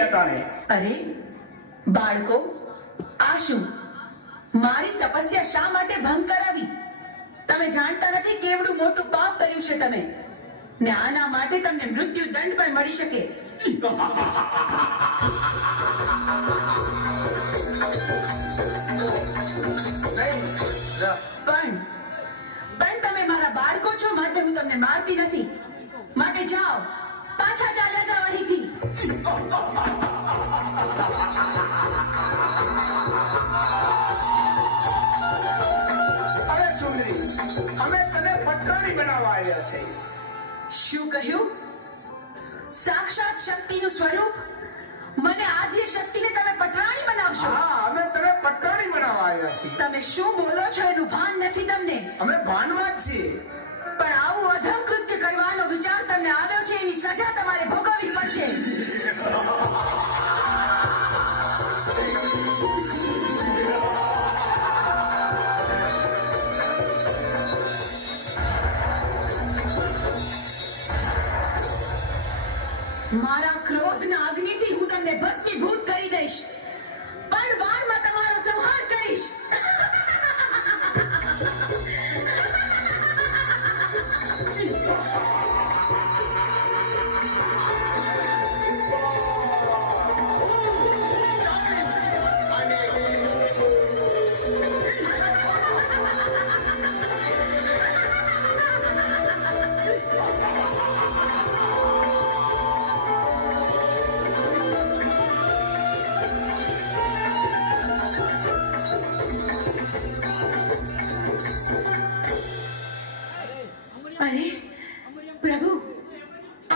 નહીં અટાણે. અરે બાળકો, આ શું? મારી તપસ્યા શા માટે ભંગ કરાવી? તમે જાણતા નથી કેવડું મોટું પાપ કર્યું છે તમે, ને આના માટે તમને મૃત્યુ દંડ પણ મળી શકે. પણ તમે મારા બાળકો છો માટે હું તમને મારતી નથી. માટે જાઓ, પાછા ચાલ્યા જાઓ અહીંથી. અરે સુંદરી, અમે તને પટરાણી બનાવવા આવ્યા છે. શું કહ્યું? સાક્ષાત શક્તિનું સ્વરૂપ, મને આદ્ય શક્તિને તમે પટરાણી બનાવશો? હા, અમે તને પટરાણી બનાવવા આવ્યા છીએ. તમે શું બોલો છો એનું ભાન નથી તમને. અમે ભાનમાં જ છીએ. પણ આવું અધમ કૃત્ય કરવાનો વિચાર તમને આવ્યો છે, એની સજા તમારે ભોગવવી પડશે. મારા ક્રોધના અગ્નિથી હું તમને ભસ્મીભૂત કરી દઈશ, પણ વારમાં તમારો સંહાર કરીશ. અરે પ્રભુ,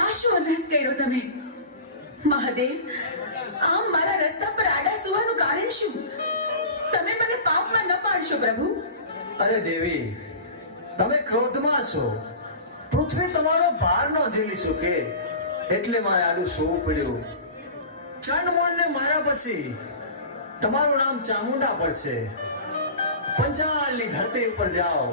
આ શું અનર્થ કર્યો તમે? મહાદેવ, આમ મારા રસ્તા પર આડા સુવાનું કારણ શું? તમે મને પાપમાં ન પાડશો પ્રભુ. અરે દેવી, તમે ક્રોધમાં છો. પૃથ્વી તમારો ભાર ન ઝીલી શકે એટલે મારે આડું સૂવું પડ્યું. ચંડમૂળને મારા પછી તમારું નામ ચામુંડા પડશે. પંચાળની ધરતી ઉપર જાઓ,